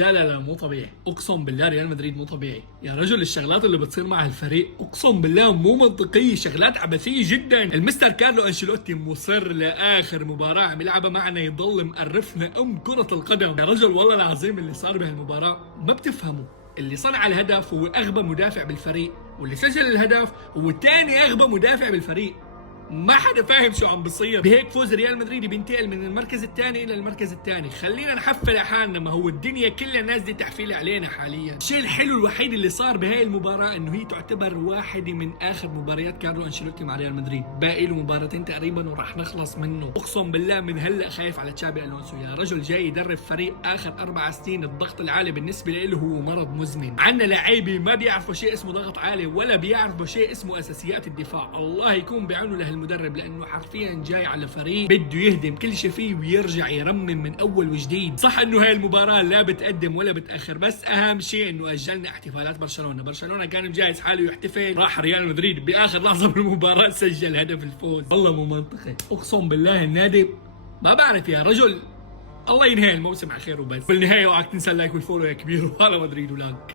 لا لا لا مو طبيعي، اقسم بالله ريال مدريد مو طبيعي يا رجل. الشغلات اللي بتصير مع الفريق اقسم بالله مو منطقيه، شغلات عبثيه جدا. المستر كارلو انشيلوتي مصر لاخر مباراه عم يلعبها معنا يضل مقرفنا كره القدم يا رجل. والله العظيم اللي صار بهالمباراه ما بتفهموا. اللي صنع الهدف هو اغبى مدافع بالفريق، واللي سجل الهدف هو ثاني اغبى مدافع بالفريق. ما حدا فاهم شو عم بصير. بهيك فوز ريال مدريد بينتقل من المركز الثاني الى المركز الثاني. خلينا نحفل على حالنا، ما هو الدنيا كلها الناس دي تحفيل علينا حاليا. الشيء الحلو الوحيد اللي صار بهاي المباراه انه هي تعتبر واحده من اخر مباريات كارلو انشيلوتي مع ريال مدريد، باقي له مباراتين تقريبا وراح نخلص منه. اقسم بالله من هلا خايف على تشابي الونسو يا رجل. جاي يدرب فريق اخر 4 سنين الضغط العالي بالنسبه له هو مرض مزمن. عندنا لعيبه ما بيعرفوا شيء اسمه ضغط عالي ولا بيعرفوا شيء اسمه اساسيات الدفاع. الله يكون بعونه لهالمدرب، لانه حرفيا جاي على فريق بده يهدم كل شيء فيه ويرجع يرمم من اول وجديد. صح انه هاي المباراه لا بتقدم ولا بتاخر، بس اهم شيء انه اجلنا احتفالات برشلونه كان مجهز حاله يحتفل، راح ريال مدريد باخر لحظه بالمباراه سجل هدف الفوز. والله مو منطقي اقسم بالله. النادي ما بعرف يا رجل. الله ينهي الموسم على خير وبس. بالنهايه اوعك تنسى اللايك والفولو يا كبير. وهلا مدريد ولاك.